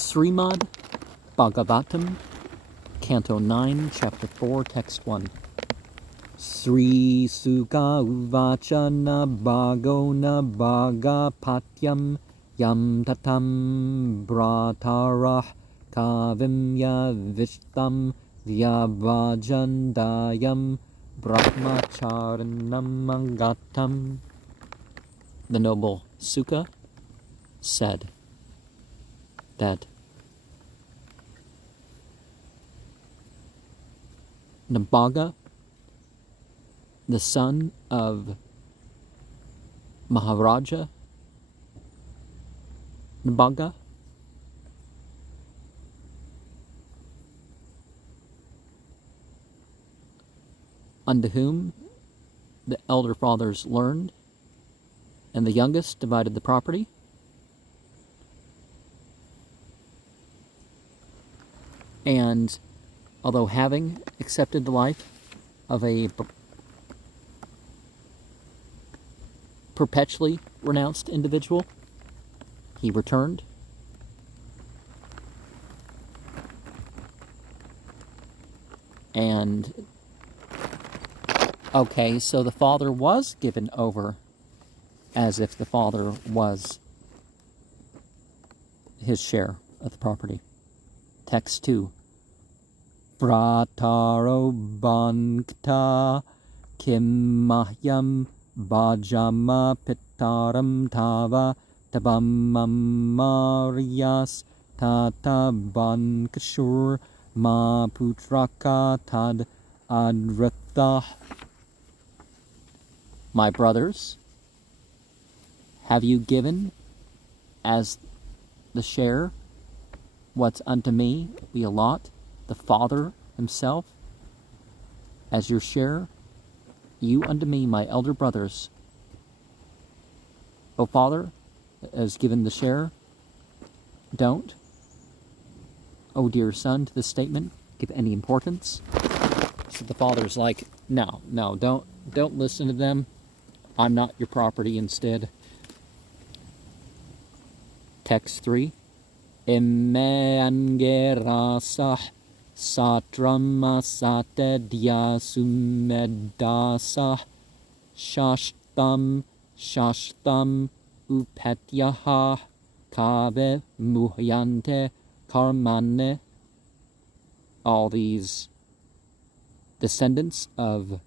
Srimad Bhagavatam, Canto 9, Chapter 4, Text 1. Sri Sukha Uvacha na bhago na bhagapatyam yam tatam bratarah kavimya vishtam vyavajandayam brahmacharanam angatam. The noble Sukha said that Nabhaga, the son of Maharaja Nabhaga, unto whom the elder fathers learned, and the youngest divided the property, and although having accepted the life of a perpetually renounced individual, he returned and okay, so the father was given over as if the father was his share of the property. Text 2. Prataro bankta kim mahyam bhajama pitaram tava tabamamaryas tata bankashur ma putraka tad adrakta. My brothers, have you given as the share what's unto me we allot, the Father himself, as your share, you unto me, my elder brothers. O Father, has given the share, don't, O dear son, to this statement give any importance. So the father's like, no, don't listen to them. I'm not your property instead. Text 3. Imme angerasah satrama satedya sumedasah shashtam upetyaha kave muhyante karmane. All these descendants of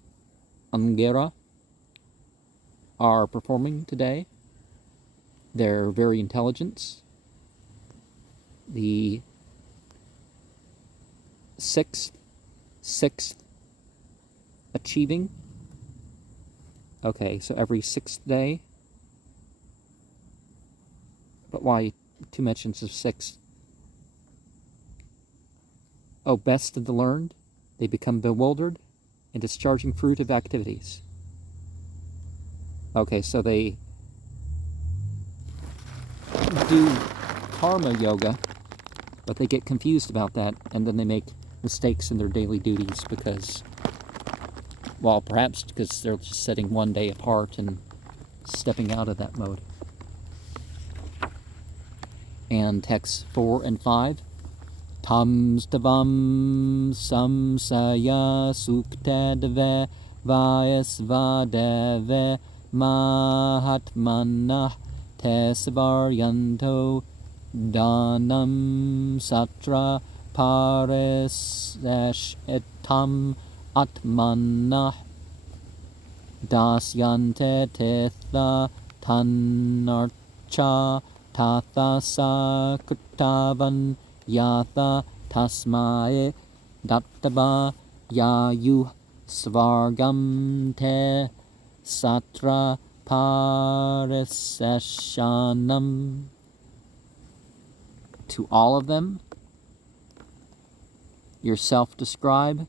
Angera are performing today. They're very intelligent. The sixth achieving. Okay, so every sixth day. But why two mentions of six? Oh, best of the learned, they become bewildered in discharging fruitive activities. Okay, so they do karma yoga, but they get confused about that, and then they make mistakes in their daily duties because, well, perhaps because they're just setting one day apart and stepping out of that mode. And texts 4 and 5. Tam stavam samsaya suktadve vayasvadeve mahatmanah tesvaryanto danam satra paresesh etam atmanah dasyante tetha tanarcha tatha sakrtavan yatha tasmae dattaba yayu svargam te satra pareseshanam. To all of them, yourself describe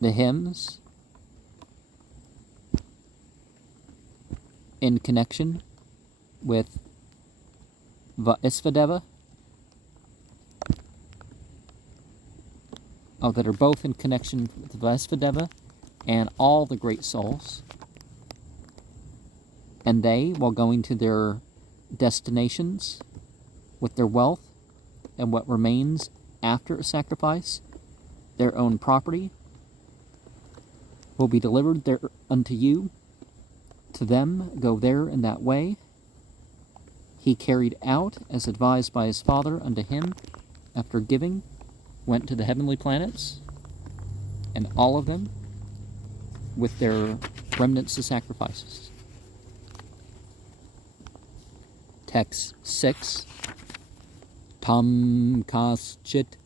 the hymns in connection with Vaisvadeva. Oh, that are both in connection with Vaisvadeva and all the great souls. And they, while going to their destinations with their wealth, and what remains after a sacrifice, their own property, will be delivered there unto you. To them go there in that way. He carried out, as advised by his father unto him, after giving, went to the heavenly planets, and all of them with their remnants of sacrifices. Text 6. Tam kaschit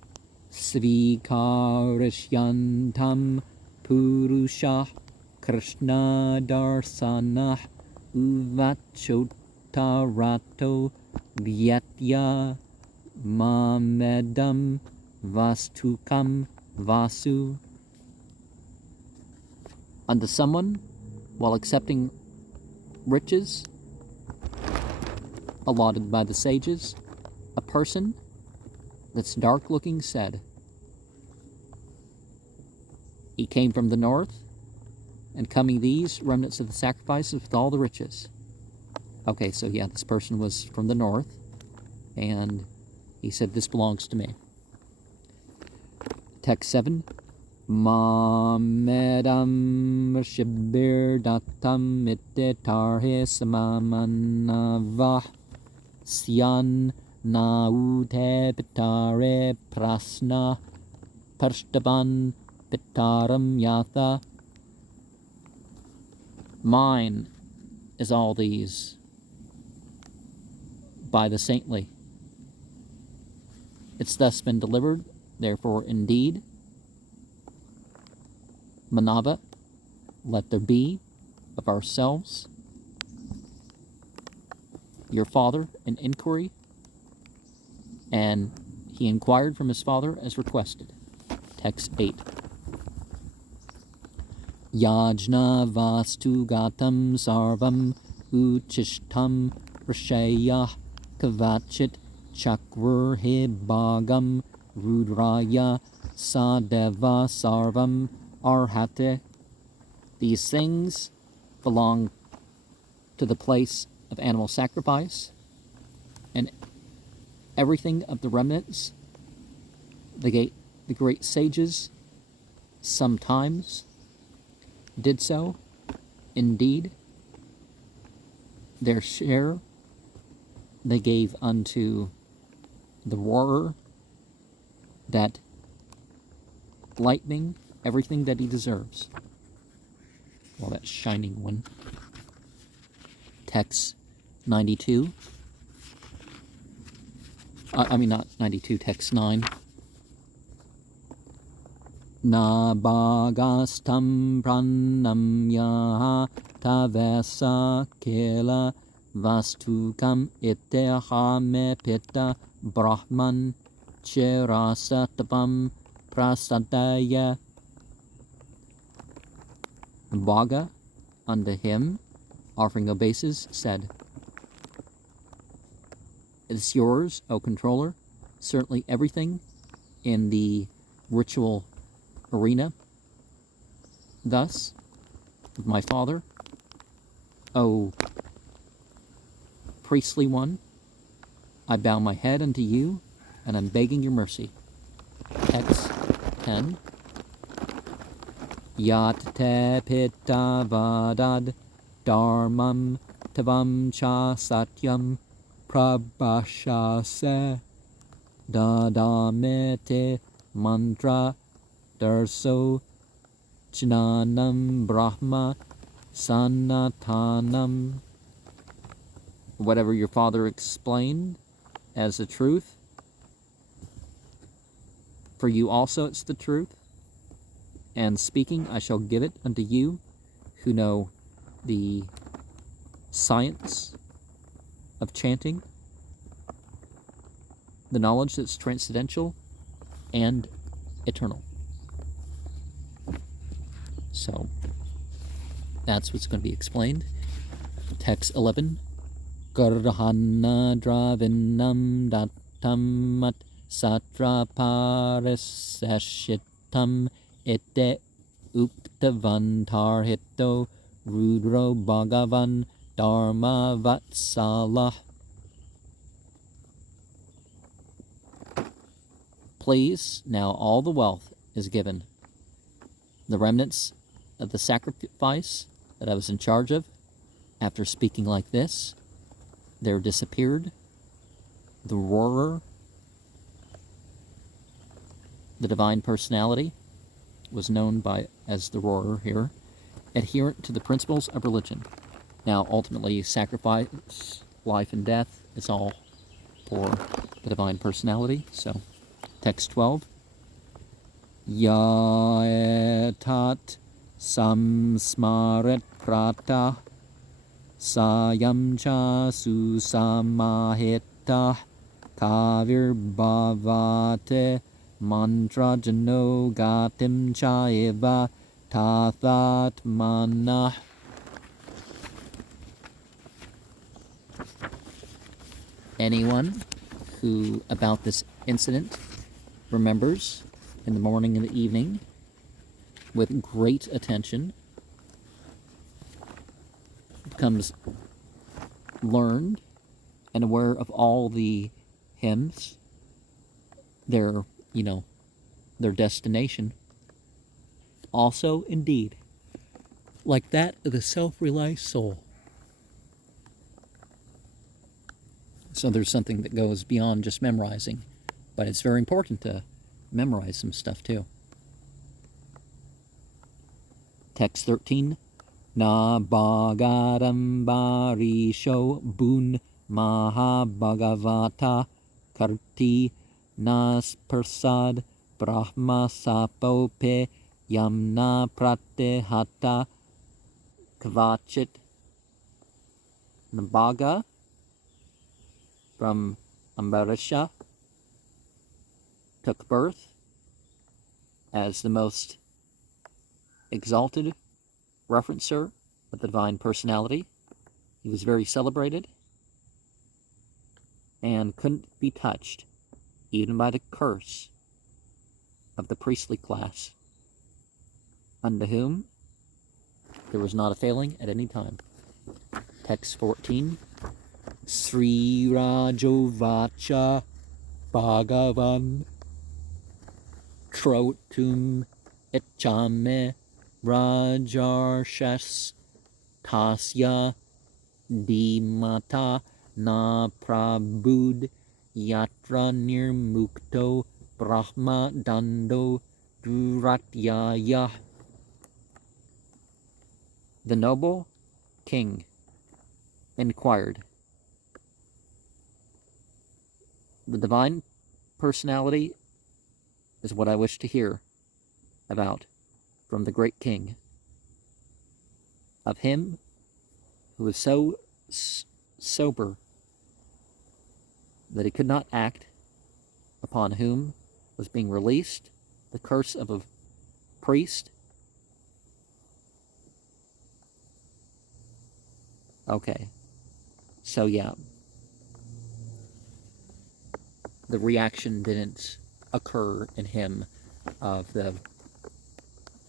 svikarishyantam purusha krishna darsanah uvachotarato vyatya mamedam vastukam vasu. Unto someone, while accepting riches allotted by the sages, a person that's dark-looking said, he came from the north, and coming these remnants of the sacrifices with all the riches. Okay, so yeah, this person was from the north, and he said, this belongs to me. Text 7. Mamedam shibir datam itetarhe samamanavah syan naute pitare prasna parshtaban pitaram yatha. Mine is all these by the saintly. It's thus been delivered, therefore indeed, Manava, let there be of ourselves, your father, an inquiry, and he inquired from his father as requested. Text 8. Yajna vastu gatam sarvam uchishtam rashayah kavachit chakrhe bhagam rudraya sadeva sarvam arhate. These things belong to the place of animal sacrifice, and everything of the remnants, the great sages sometimes did so. Indeed, their share they gave unto the roarer, that lightning, everything that he deserves. Well, that shining one. Text 92. Not 92, text 9. Na bhagastam pranamya tavesa kela vastukam itehame pita brahman chirasatavam prasadaya. Bhaga unto him, offering obeisance, said, it is yours, O controller, certainly everything in the ritual arena. Thus, with my father, O priestly one, I bow my head unto you, and I'm begging your mercy. Text 10. Yat te pita vadad dharmam tavam cha satyam prabhashase dadamete mantra darso jnanam brahma sanatanam. Whatever your father explained as the truth, for you also it's the truth. And speaking, I shall give it unto you who know the science of chanting, the knowledge that's transcendental and eternal. So, that's what's going to be explained. Text 11. Garhana dravinam dattamat satra pariseshitam ete uktavantar hito rudro bhagavan dharma vatsalah. Please, now all the wealth is given. The remnants of the sacrifice that I was in charge of, after speaking like this, there disappeared the roarer, the divine personality, was known as the roarer here, adherent to the principles of religion. Now, ultimately, sacrifice, life and death, is all for the divine personality. So, text 12. Ya etat samsmaret prata sayam cha susamaheta kavir bhavate mantra jano gatim cha eva tathat manah. Anyone who, about this incident, remembers in the morning and the evening with great attention, becomes learned and aware of all the hymns, their destination. Also, indeed, like that of the self-realized soul. So there's something that goes beyond just memorizing, but it's very important to memorize some stuff too. Text 13. Na bhagaram barisho bun mahabhagavata karti nas persad brahma sapope yamna pratihata kvachit. Nabaga from Ambarisha took birth as the most exalted referencer of the divine personality. He was very celebrated and couldn't be touched even by the curse of the priestly class, unto whom there was not a failing at any time. Text 14. Sri Rajovacha Bhagavan Trotum Echame Rajarshas Tasya Dimata Na Prabhud Yatra Nirmukto Brahma Dando Duratyaya. The noble king inquired, the divine personality is what I wish to hear about from the great king, of him who was so sober that he could not act, upon whom was being released the curse of a priest. Okay, so yeah, the reaction didn't occur in him of the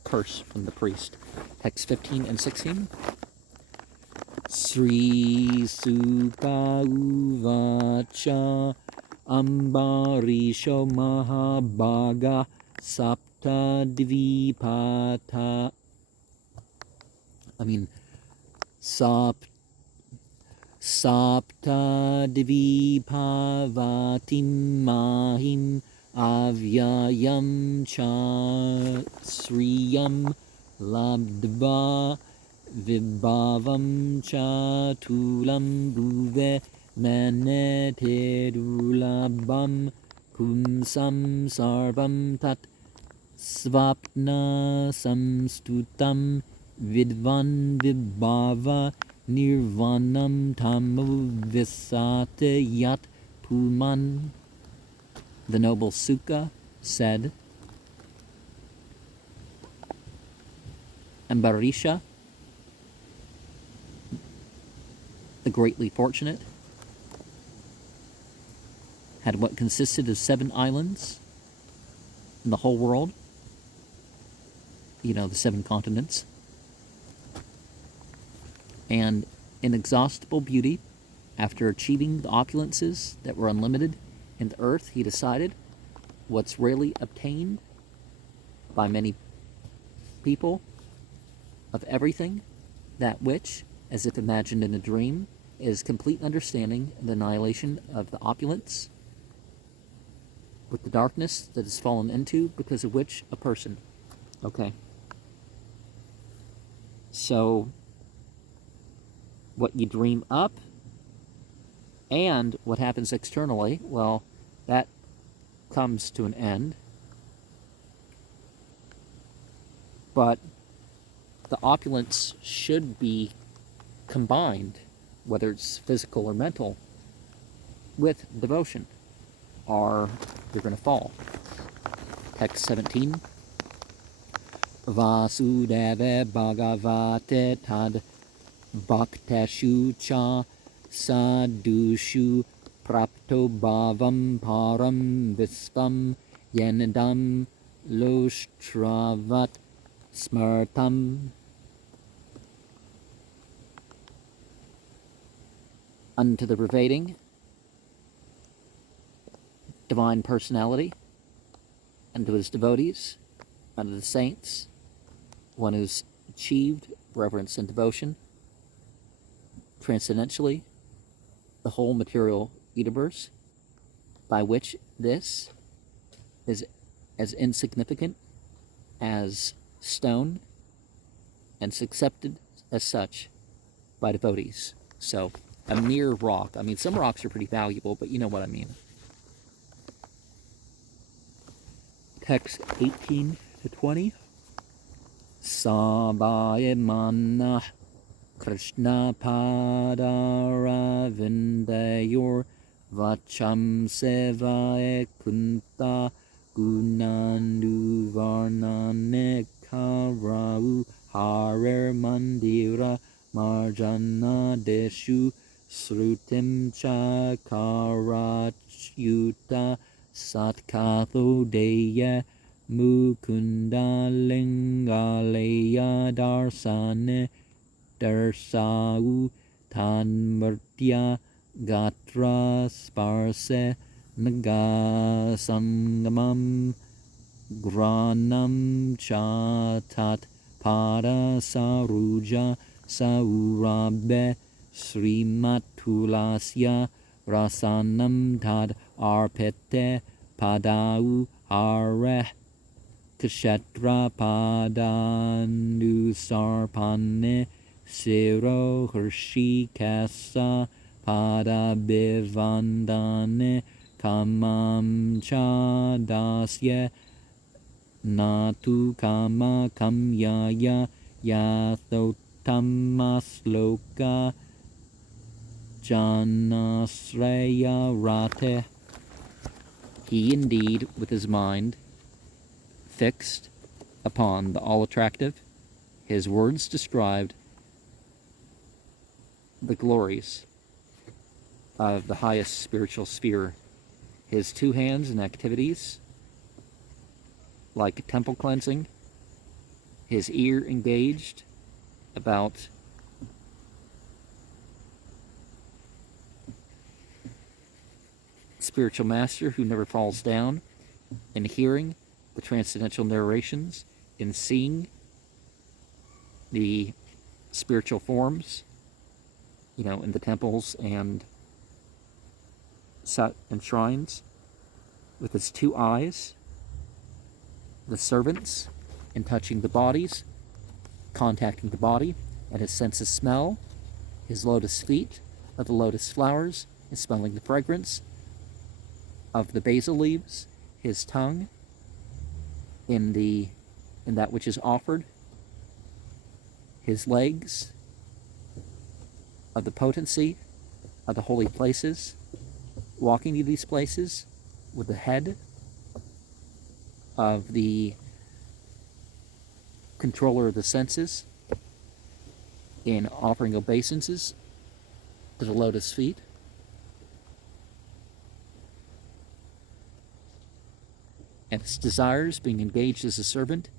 curse from the priest. Text 15 and 16. Sri Sukha Uvacha Ambarisho Mahabhaga Sapta Dvipata. Sapta Dvipavatim Mahim Avyayam Cha Sriyam Labdva Vibhavam Cha Tulam Bhuve Maneterulabam Pumsam Sarvam Tat Svapna Samstutam Vidvan Vibhava Nirvanam Tamu Visate Yat Puman. The noble Sukha said, Ambarisha, the greatly fortunate, had what consisted of 7 islands in the whole world, the 7 continents, and inexhaustible beauty. After achieving the opulences that were unlimited in the earth, he decided what's rarely obtained by many people of everything, that which, as if imagined in a dream, is complete understanding and the annihilation of the opulence with the darkness that has fallen into, because of which a person. Okay. So, what you dream up and what happens externally, well, that comes to an end. But the opulence should be combined, whether it's physical or mental, with devotion, or you're going to fall. Text 17. Vasudeva Bhagavate Tad Bhakteshu Cha Sadushu Prapto Bhavam Param Visvam Yenadam Loshtravat Smartam. Unto the pervading divine personality, unto his devotees, unto the saints, one who's achieved reverence and devotion, transcendentally, the whole material universe, by which this is as insignificant as stone and is accepted as such by devotees. So, a mere rock. I mean, some rocks are pretty valuable, but you know what I mean. Text 18 to 20. Sabaya Manna Krishna Padara Vindayor Vacham Sevae Kunta Gunandu Varnane Karau Harer Mandira Marjana Deshu Srutim Chakarachyuta Satkatho Deya Mukunda Lingaleya Darsane Darsau Tanmurtya Gatra Sparse Nagasangamam Granam Chatat Pada Saruja Saurabe Srimatulasya Rasanam Tad Arpete Padau Areh Kshetra Padanu Sarpane Siro Hershi Kasa Pada Bivandane Kamam Chadasya Natu Kama Kamyaya Yathotamasloka Janasraya Rate. He indeed, with his mind fixed upon the all-attractive, his words described the glories of the highest spiritual sphere. His two hands in activities like temple cleansing, his ear engaged about spiritual master who never falls down, in hearing the transcendental narrations, in seeing the spiritual forms, in the temples and shrines, with his two eyes, the servants, in touching the bodies, contacting the body, and his sense of smell, his lotus feet of the lotus flowers, and smelling the fragrance of the basil leaves, his tongue in that which is offered, his legs of the potency of the holy places, walking to these places with the head of the controller of the senses, in offering obeisances to the lotus feet, and his desires being engaged as a servant,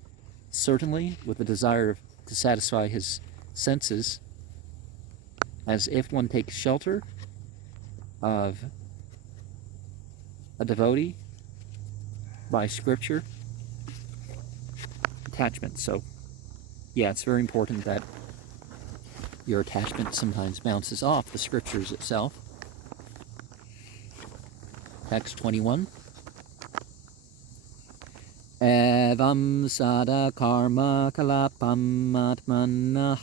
certainly with the desire to satisfy his senses, as if one takes shelter of a devotee by Scripture, attachment. So, yeah, it's very important that your attachment sometimes bounces off the Scriptures itself. Text 21. Evam sada karma kalapam atmanah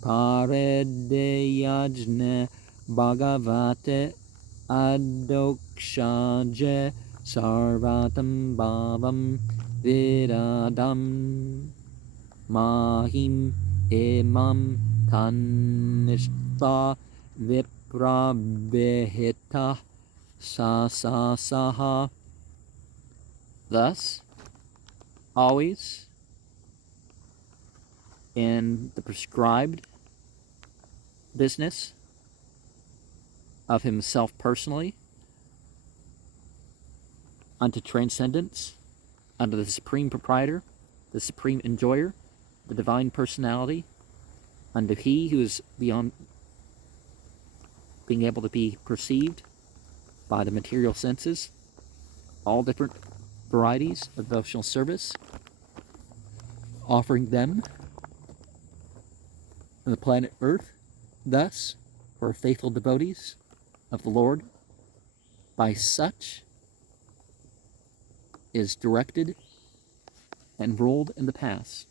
paredeyajne bhagavate adokshaje sarvatam bhavam viradam mahim imam tanishta viprabhita sasasaha. Thus, always in the prescribed business of himself personally, unto transcendence, unto the supreme proprietor, the supreme enjoyer, the divine personality, unto he who is beyond being able to be perceived by the material senses, all different varieties of devotional service, offering them on the planet Earth, thus, for faithful devotees of the Lord, by such is directed and ruled in the past.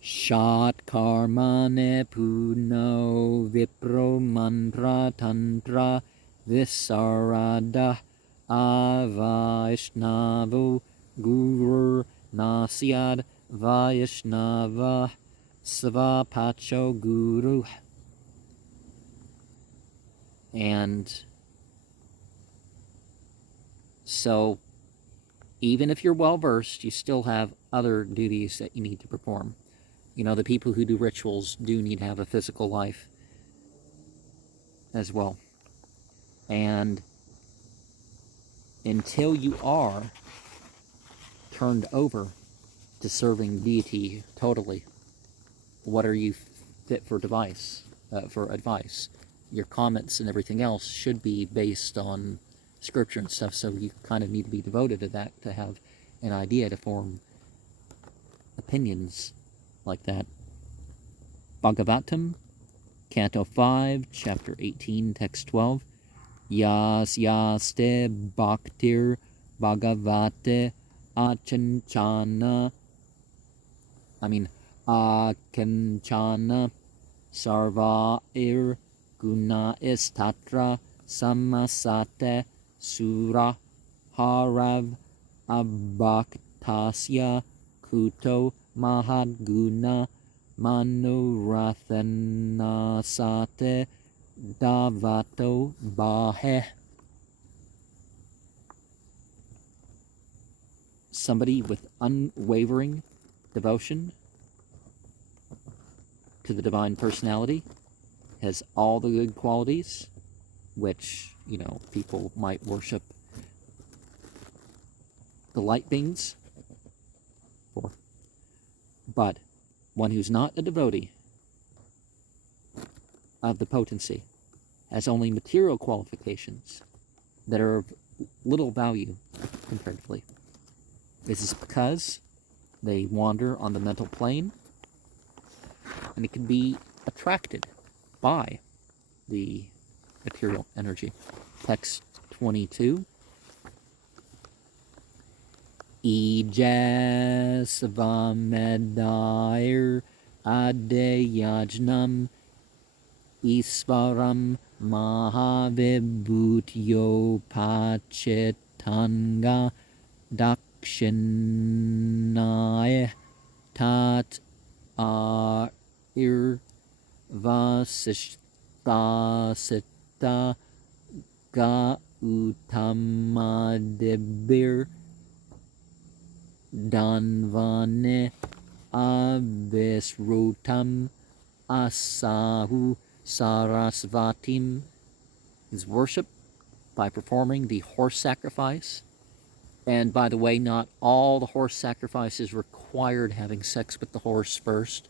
Shat karmane puno vipro mantra tantra visarada avaishnavu guru nasyad vaishnava svapacho guru. And so, even if you're well versed, you still have other duties that you need to perform. You know, the people who do rituals do need to have a physical life as well. And until you are turned over to serving deity totally, what are you fit for advice? Your comments and everything else should be based on Scripture and stuff, so you kind of need to be devoted to that to have an idea to form opinions like that. Bhagavatam, Canto 5, Chapter 18, Text 12. Yas yaste bhaktir bhagavate akanchana sarvair guna istatra samasate sura harav abhaktasya kuto mahadguna manurathanasate davato bahe. Somebody with unwavering devotion to the divine personality has all the good qualities, which, you know, people might worship the light beings for. But one who's not a devotee of the potency has only material qualifications that are of little value comparatively. This is because they wander on the mental plane, and it can be attracted by the material energy. Text 22. Ijesvamedair adeyajnam Isvaram mahavibhutyo pachitanga dakshinaya tat ir vasishtasita ga utamadibir danvane abhisrutam asahu sarasvatim. Is worship by performing the horse sacrifice And by the way, not all the horse sacrifices required having sex with the horse first.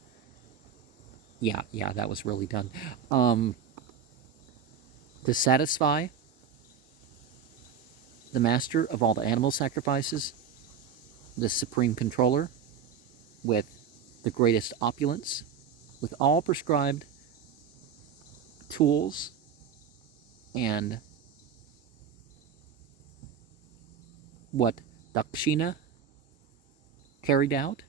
Yeah, that was really done. To satisfy the master of all the animal sacrifices, the supreme controller, with the greatest opulence, with all prescribed tools and what Dakshina carried out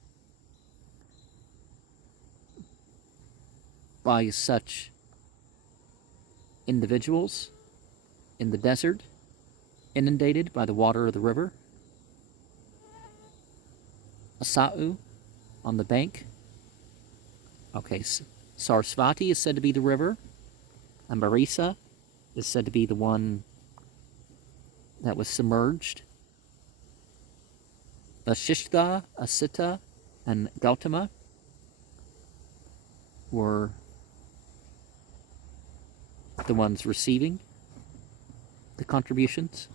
by such individuals in the desert, inundated by the water of the river, Asau on the bank. Okay, Sarasvati is said to be the river, and Marisa is said to be the one that was submerged. Vasishtha, Asita, and Gautama were the ones receiving the contributions.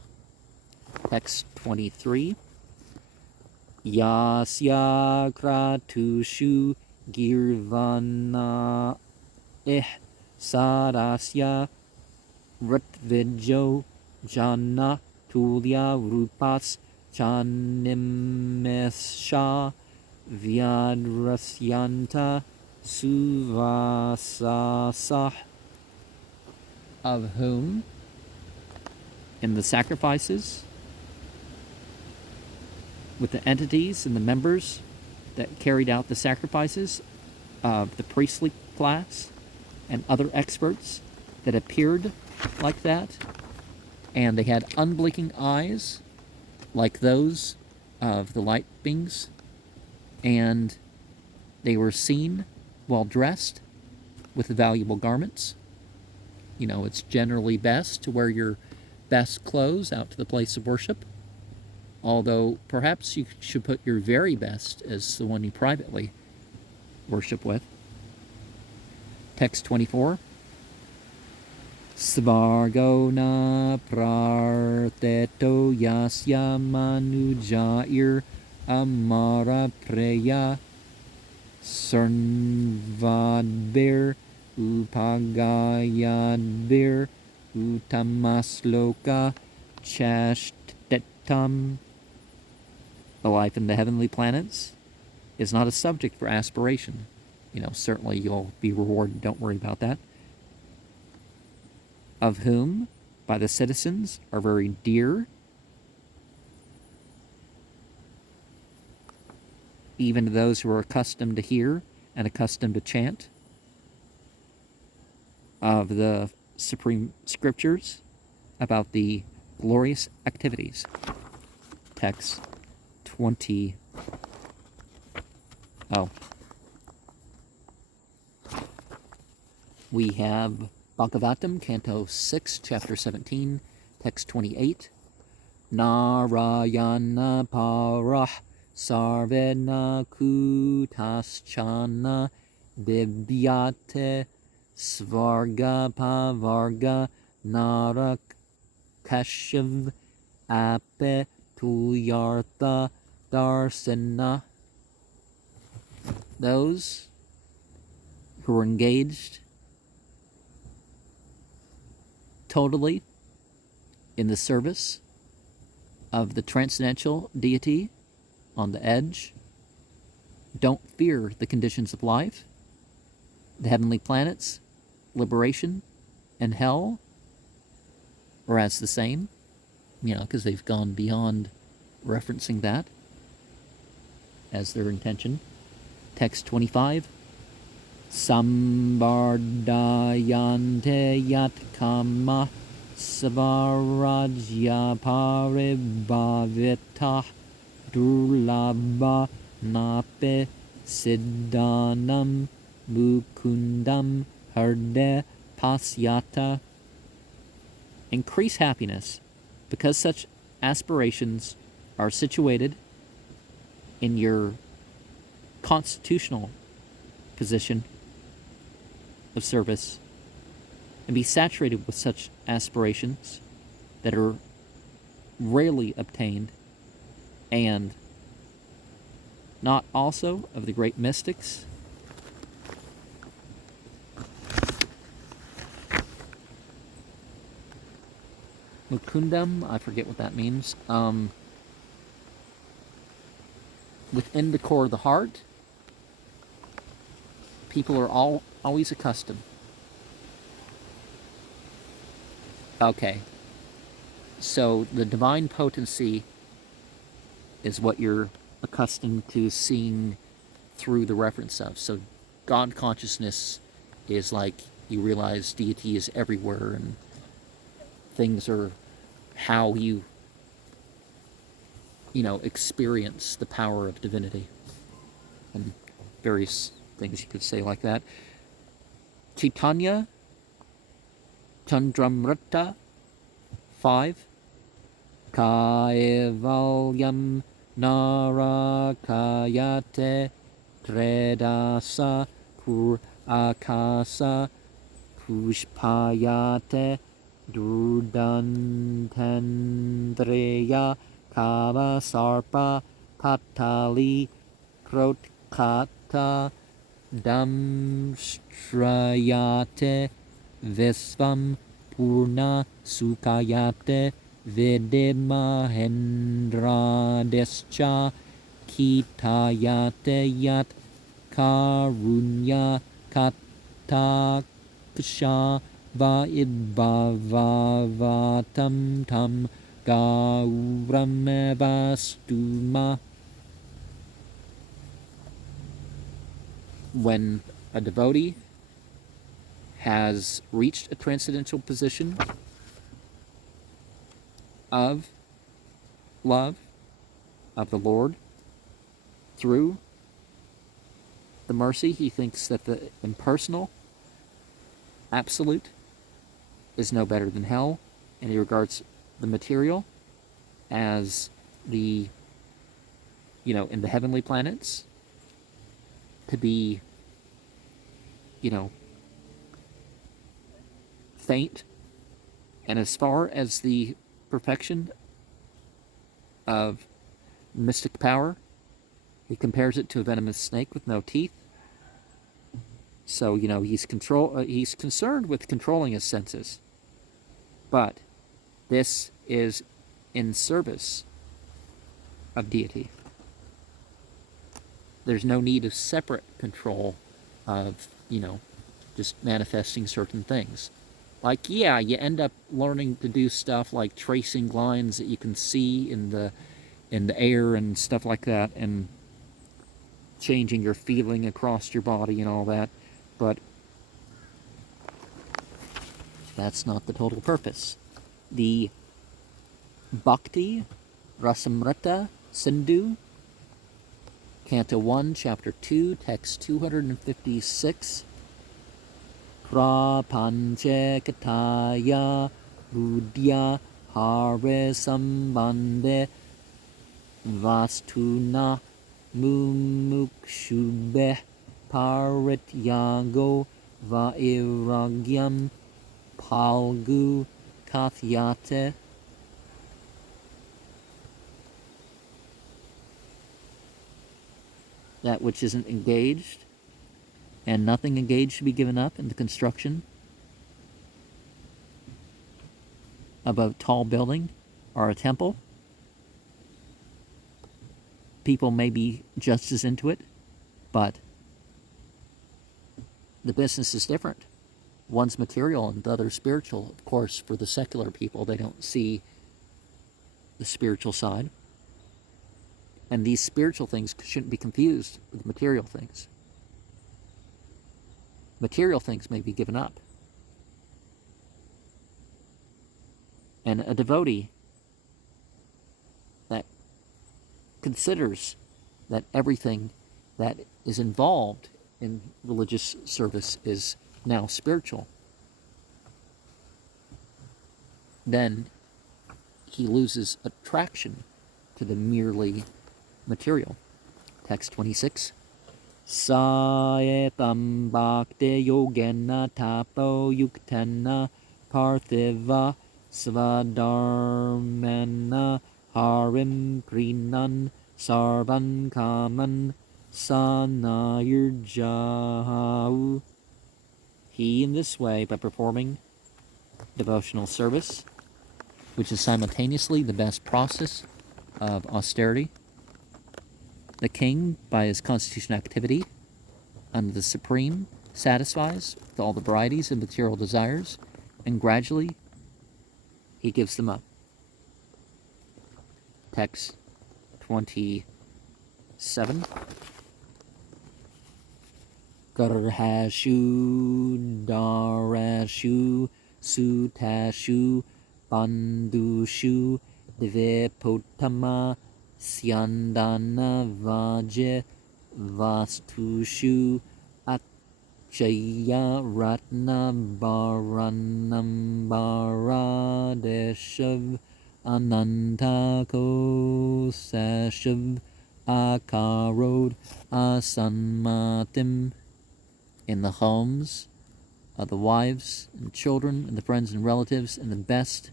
Text 23. Yasya kratushu girvana sarasya Ritvijo jana tulya rupas chanimesha vyadrasyanta suvasasa, of whom in the sacrifices with the entities and the members that carried out the sacrifices of the priestly class and other experts that appeared like that, and they had unblinking eyes like those of the light beings, and they were seen well dressed with valuable garments. You know, it's generally best to wear your best clothes out to the place of worship, although perhaps you should put your very best as the one you privately worship with. Text 24. Svargona prarteto yasya manujair amara preya sarnvadbir upagayadbir utamasloka chashtetam. The life in the heavenly planets is not a subject for aspiration. You know, certainly you'll be rewarded, don't worry about that. Of whom, by the citizens, are very dear, even to those who are accustomed to hear and accustomed to chant of the supreme scriptures about the glorious activities. Text 20. We have Bhagavatam, Canto 6, Chapter 17, Text 28. Narayana parah sarvena kutaschana bibyate svarga pavarga narak kashav ape tulyartha darsana. Those who are engaged totally in the service of the transcendental deity on the edge don't fear the conditions of life, the heavenly planets, liberation, and hell, or as the same, because they've gone beyond referencing that as their intention. Text 25. Sambardayante yat kama svarajya paribhavita durlabha nape siddhanam mukundam harde pasyata. Increase happiness, because such aspirations are situated in your constitutional position of service, and be saturated with such aspirations that are rarely obtained and not also of the great mystics, Mukundam, I forget what that means, within the core of the heart, people are always accustomed. Okay, so the divine potency is what you're accustomed to seeing through the reference of. So God consciousness is like you realize deity is everywhere, and things are how you experience the power of divinity, and various things you could say like that. Chaitanya Chandramrita 5. Kaivalyam narakayate tredasa pur akasa pushpayate durdantandreya kava sarpa patali krotkata damstrayate visvam purna sukayate vidimahendradescha kitayate yat karunya kataksha vaidbhavatam tam gauramevastuma. When a devotee has reached a transcendental position of love of the Lord through the mercy, he thinks that the impersonal absolute is no better than hell, and he regards the material as the, in the heavenly planets to be, faint. And as far as the perfection of mystic power, he compares it to a venomous snake with no teeth. So, he's concerned with controlling his senses. But this is in service of deity. There's no need of separate control of, just manifesting certain things. Like, yeah, you end up learning to do stuff like tracing lines that you can see in the air and stuff like that, and changing your feeling across your body and all that. But that's not the total purpose. The Bhakti Rasamrita Sindhu, Canto 1, Chapter 2, Text 256. Prapanche kataya buddhya hare sambandhe vastuna mumukshubhe parityago vairagyam palgu kathyate. That which isn't engaged, and nothing engaged should be given up in the construction of a tall building or a temple. People may be just as into it, but the business is different. One's material and the other's spiritual. Of course, for the secular people, they don't see the spiritual side. And these spiritual things shouldn't be confused with material things. Material things may be given up. And a devotee that considers that everything that is involved in religious service is now spiritual, then he loses attraction to the merely material. Text 26. Saetam bhakti yogena tapo yuktena parthiva svadharmena harim krinan sarvan kaman sanayurjau. He, in this way, by performing devotional service, which is simultaneously the best process of austerity, the king, by his constitutional activity under the supreme, satisfies with all the varieties of material desires, and gradually he gives them up. Text 27. Garhashu, Darashu, Sutashu, Bandushu, Dvepotama, Syandana, Vaje, Vastushu, Akshaya, Ratna, Baranam, Baradeshav, Anantako, Sashav, Akarod, Asanmatim, in the homes of the wives and children and the friends and relatives, and the best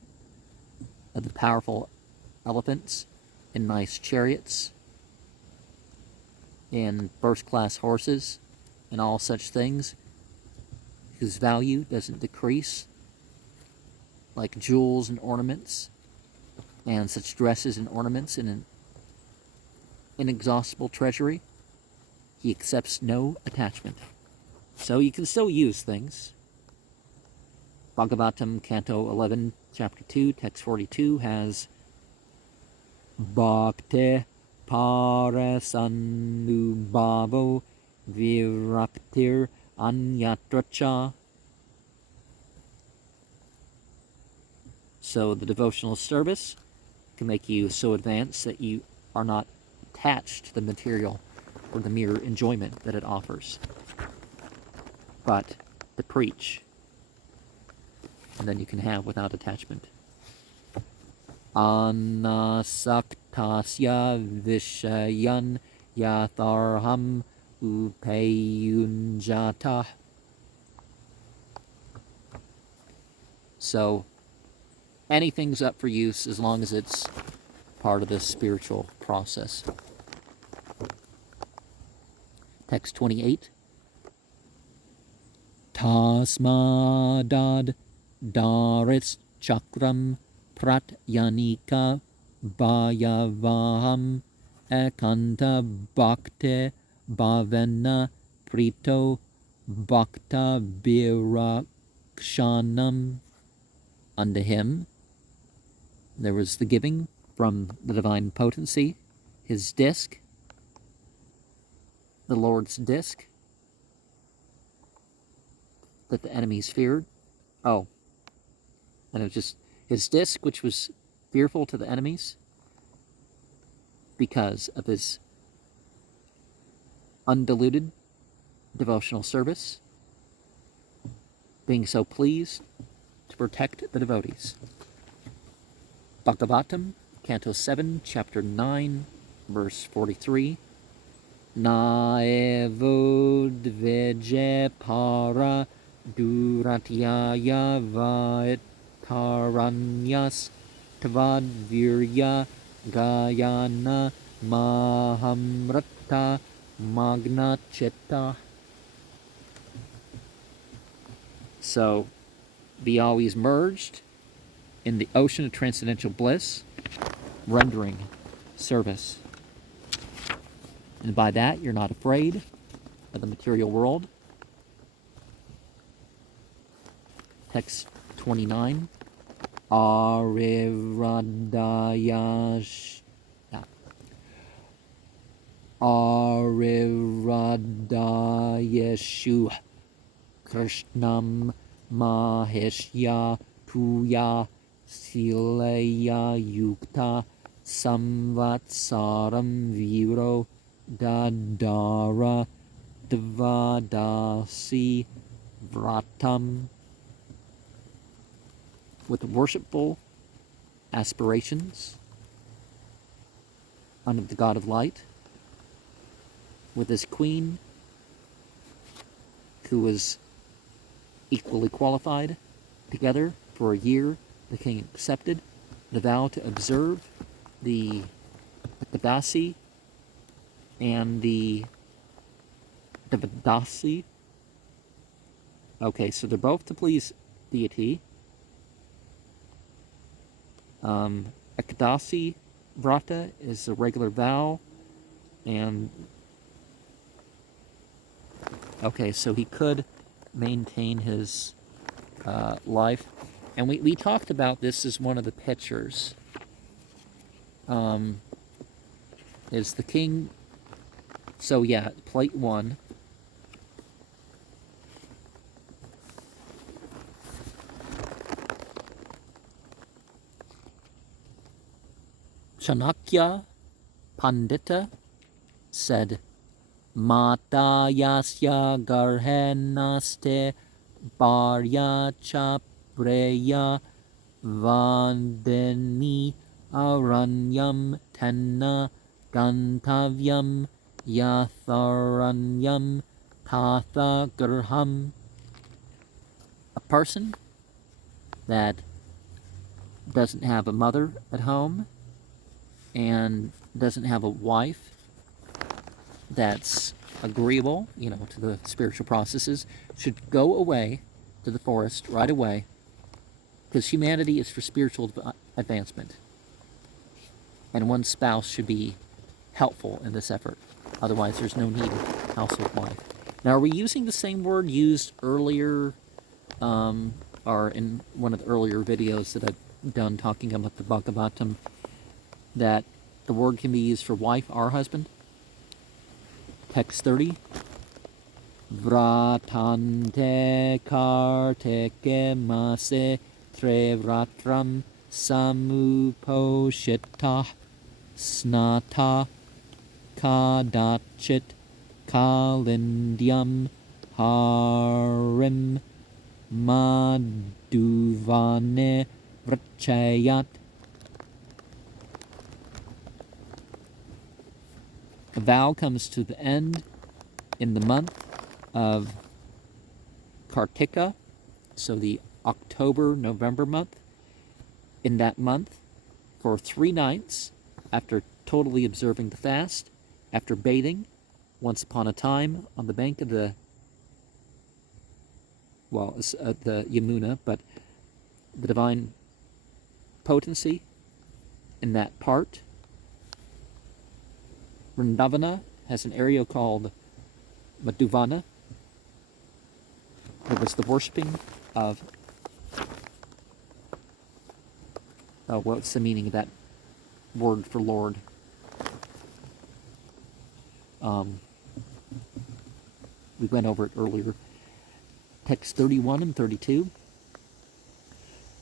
of the powerful elephants, in nice chariots, in first-class horses, and all such things whose value doesn't decrease, like jewels and ornaments, and such dresses and ornaments in an inexhaustible treasury. He accepts no attachment. So you can still use things. Bhagavatam, Canto 11, Chapter 2, Text 42 has Bhakte Parasanubhavo Viraktir Anyatracha. So the devotional service can make you so advanced that you are not attached to the material or the mere enjoyment that it offers, but to preach, and then you can have without attachment. Anasaktasya vishayan yatharham upayunjata. So anything's up for use as long as it's part of the spiritual process. Text 28. Tasmadad daris chakram pratyanika bhayavaham ekanta bhakte bhavena prito bhakta virakshanam. Unto him there was the giving from the divine potency, his disc, the Lord's disc, that the enemies feared. Oh, and it was just his disc, which was fearful to the enemies because of his undiluted devotional service, being so pleased to protect the devotees. Bhagavatam, Canto 7, Chapter 9, verse 43. Naevo dveje para duratyaya vaetaranyas tvad virya gayana mahamrata magna chitta. So, be always merged in the ocean of transcendental bliss, rendering service. And by that, you're not afraid of the material world. Text 29. Ariradayeshu Krishnam Maheshya Tuya Sileya Yukta Samvatsaram Viro Dadara Dvadasi Vratam. With worshipful aspirations under the God of Light, with his queen, who was equally qualified, together for a year, the king accepted the vow to observe the Ekadasi and the Devadasi. Okay, so they're both to please deity. Ekadasi Vrata is a regular vow, and okay, so he could maintain his life. And we talked about this as one of the pictures. Is the king... So yeah, plate 1. Chanakya Pandita said, Mata yasya garhenaste barya chapreya vandeni aranyam tenna gantavyam yatharanyam tatha garham. A person that doesn't have a mother at home and doesn't have a wife that's agreeable, to the spiritual processes, should go away to the forest right away, because humanity is for spiritual advancement, and one spouse should be helpful in this effort. Otherwise, there's no need of household life. Now, are we using the same word used earlier, or in one of the earlier videos that I've done talking about the Bhagavatam, that the word can be used for wife or husband? Text 30. Vratante karteke mase trevratram samuposhita snata kadachit kalindyam harim madhuvane vrachayat. A vow comes to the end in the month of Kartika, so the October-November month. In that month, for 3 nights, after totally observing the fast, after bathing, once upon a time, on the bank of the Yamuna, but the divine potency in that part. Vrindavana has an area called Madhuvana. It was the worshipping of... Oh, what's the meaning of that word for Lord? We went over it earlier. Text 31 and 32.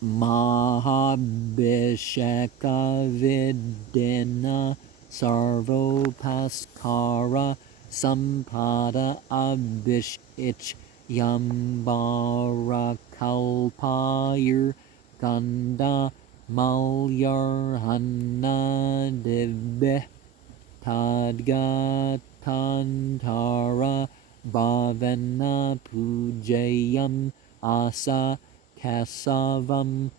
Mahabhisheka videna sarvopaskara sampada abhishich yambara kalpayir ganda malyarhana divbe tadgatantara bhavana pujayam asa kasavam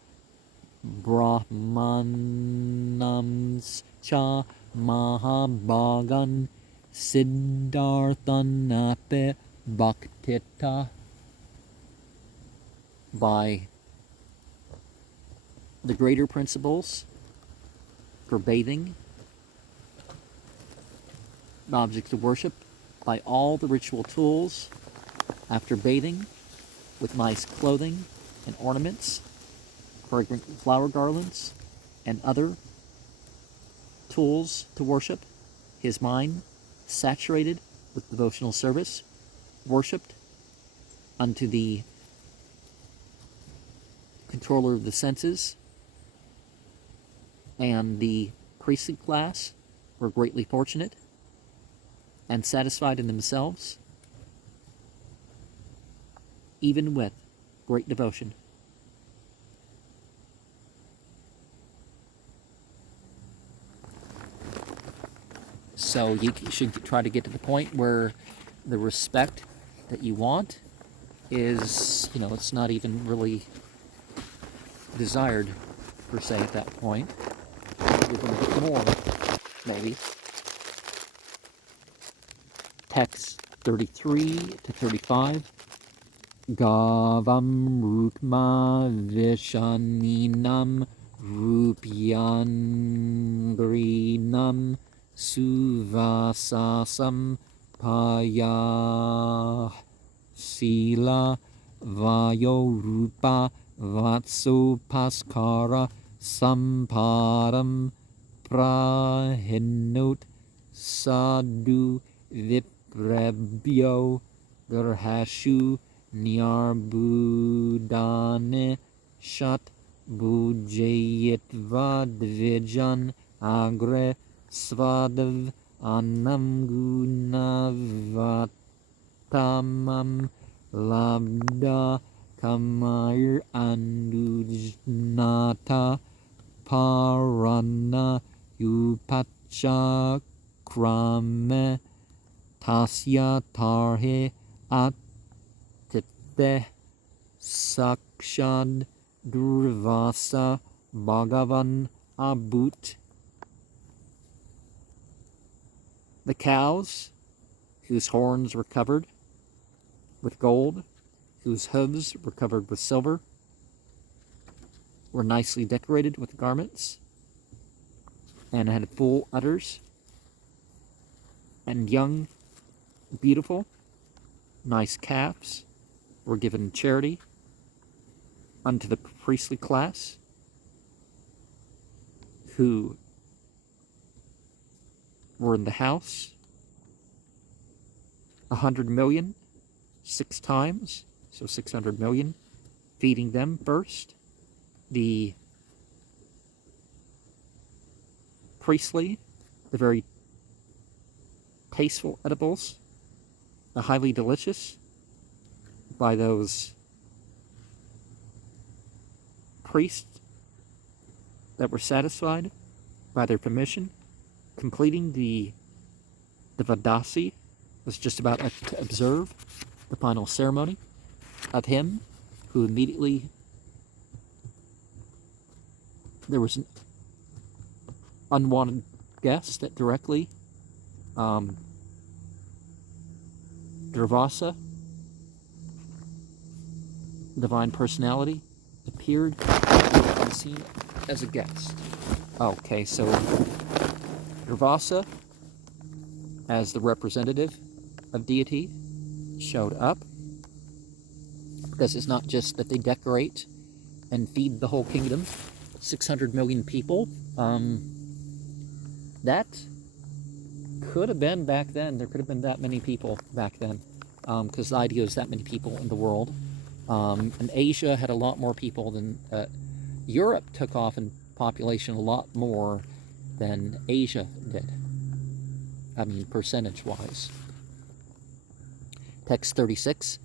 brahmanams cha mahabhagan siddharthanape bhaktita. By the greater principles for bathing, objects of worship, by all the ritual tools after bathing, with nice clothing and ornaments, fragrant flower garlands, and other tools to worship, his mind saturated with devotional service, worshipped unto the controller of the senses, and the priestly class were greatly fortunate and satisfied in themselves, even with great devotion. So you should try to get to the point where the respect that you want is, it's not even really desired, per se, at that point. even a bit more, maybe. Text 33 to 35. Gavam rukma vishaninam rupyangrinam suvasasam paya sila vayo rupa vatso paskara sampadam prahinot sadhu viprebhyo garhashu Nyarbudane Shat Bujayitva Dvijan Agre Svadav Anam Gunavatamam Labda Kamair Anujnata Parana Yupacha Krame Tasya Tarhe At Te Sakshad Durvasa Bhagavan Abut. The cows, whose horns were covered with gold, whose hooves were covered with silver, were nicely decorated with garments, and had full udders, and young, beautiful, nice calves were given charity unto the priestly class, who were in the house 100 million, 6 times, so 600 million, feeding them first. The priestly, the very tasteful edibles, the highly delicious, by those priests that were satisfied by their permission. Completing the Vadasi was just about to observe the final ceremony of him, who immediately, there was an unwanted guest that directly Durvasa, divine personality, appeared on the scene as a guest. Okay, so Durvasa, as the representative of deity, showed up, because it's not just that they decorate and feed the whole kingdom, 600 million people. That could have been back then. There could have been that many people back then, because the idea is that many people in the world. And Asia had a lot more people than Europe took off in population a lot more than Asia did. I mean, percentage-wise. Text 36.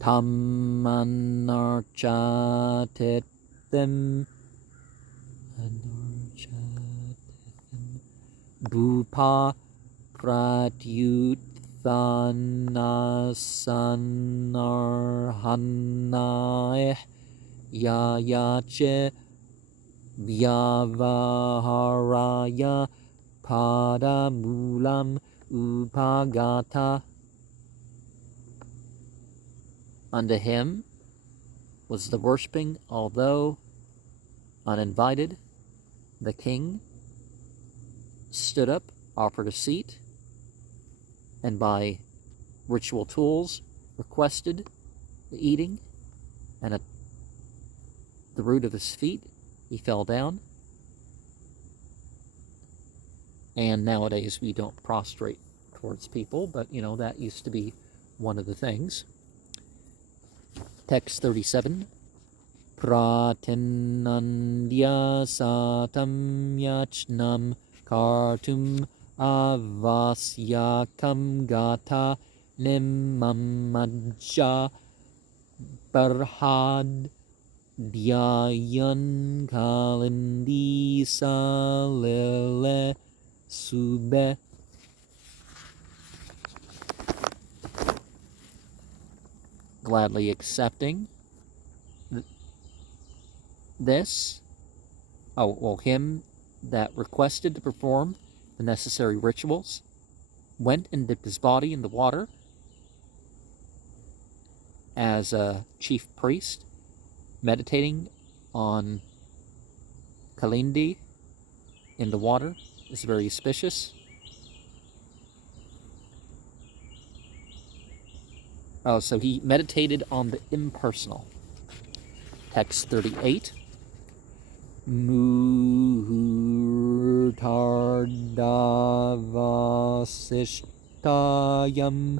Tamanarchatitim Bhupa Pratyutthanasanarhanaeh Yayache Vyavaharaya Padamulam Upagata. Unto him was the worshipping, although uninvited. The king stood up, offered a seat, and by ritual tools requested the eating, and at the root of his feet he fell down. And nowadays we don't prostrate towards people, but that used to be one of the things. Text 37. Pratinandya satam yachnam kartum avasyakam gata nimamajja barhad dhyayan kalindi salile sube. Gladly accepting this. Him that requested to perform the necessary rituals went and dipped his body in the water as a chief priest, meditating on Kalindi in the water is very auspicious. Oh, so he meditated on the impersonal. Text 38. Muhurtardavasishtayam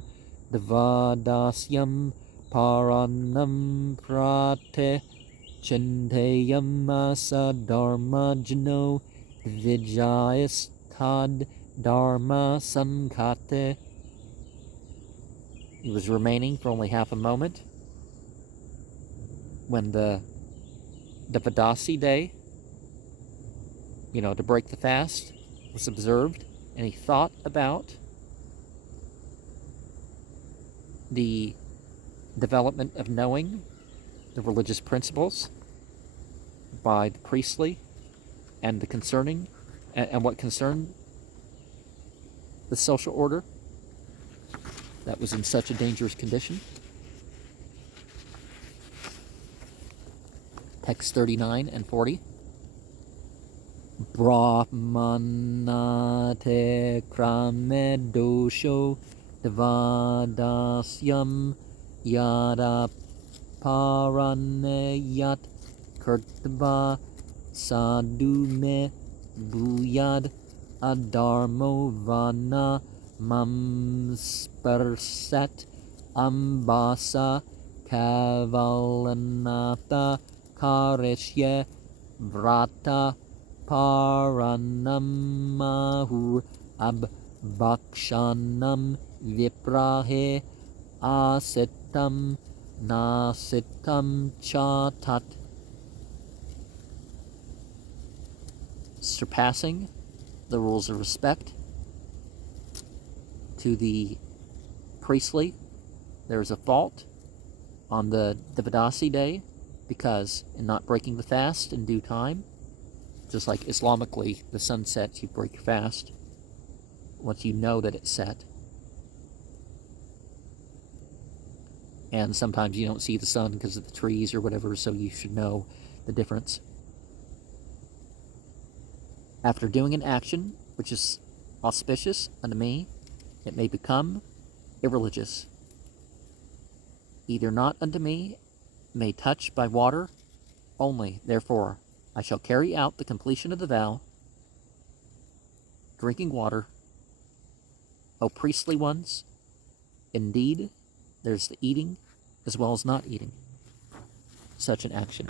Devadasyam Paranam Prate Chintayam Asa Dharma Jano Vijayastad Dharma Sankate. He was remaining for only half a moment when the Devadasi day, to break the fast, was observed, and he thought about the development of knowing the religious principles by the priestly and the concerning and what concerned the social order that was in such a dangerous condition. Text 39 and 40. Brahmanate krame dosho devadasyam yada parane yat kirtaba sadume buyad adharmo vana mamsparsat ambasa kavalanatha karishye vrata paranamahu abbakshanam viprahe asitam nasitam chatat. Surpassing the rules of respect to the priestly, there is a fault on the Devadasi day, because in not breaking the fast in due time, just like Islamically, the sun sets, you break your fast once you know that it's set. And sometimes you don't see the sun because of the trees or whatever, so you should know the difference. After doing an action which is auspicious unto me, it may become irreligious. Either not unto me, may touch by water only. Therefore, I shall carry out the completion of the vow, drinking water. O priestly ones, indeed, there's the eating as well as not eating such an action.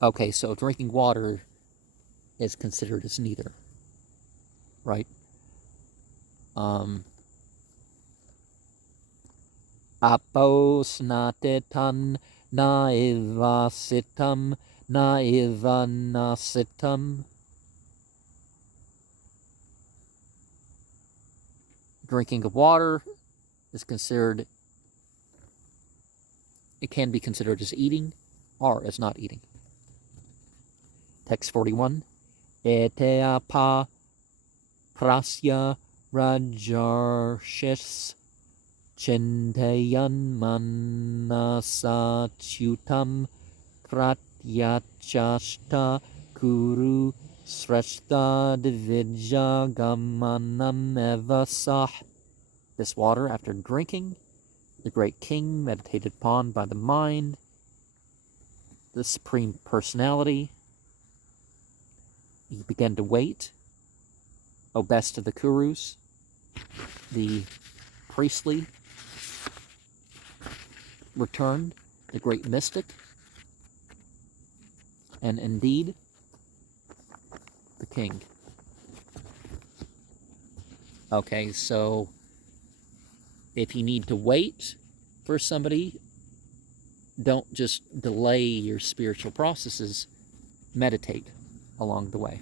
Okay, so drinking water is considered as neither, right? Aposnatetan naivasitam naivanasitam. Drinking of water is considered, it can be considered as eating or as not eating. Text 41. Eteapa prasya rajarshis chintayan manasachutam pratyachashta kuru sreshta divijagamanam evasah. This water, after drinking, the great king, meditated upon by the mind, the Supreme Personality, he began to wait. O best of the Kurus, the priestly returned, the great mystic, and indeed the king. Okay, so if you need to wait for somebody, don't just delay your spiritual processes, meditate along the way.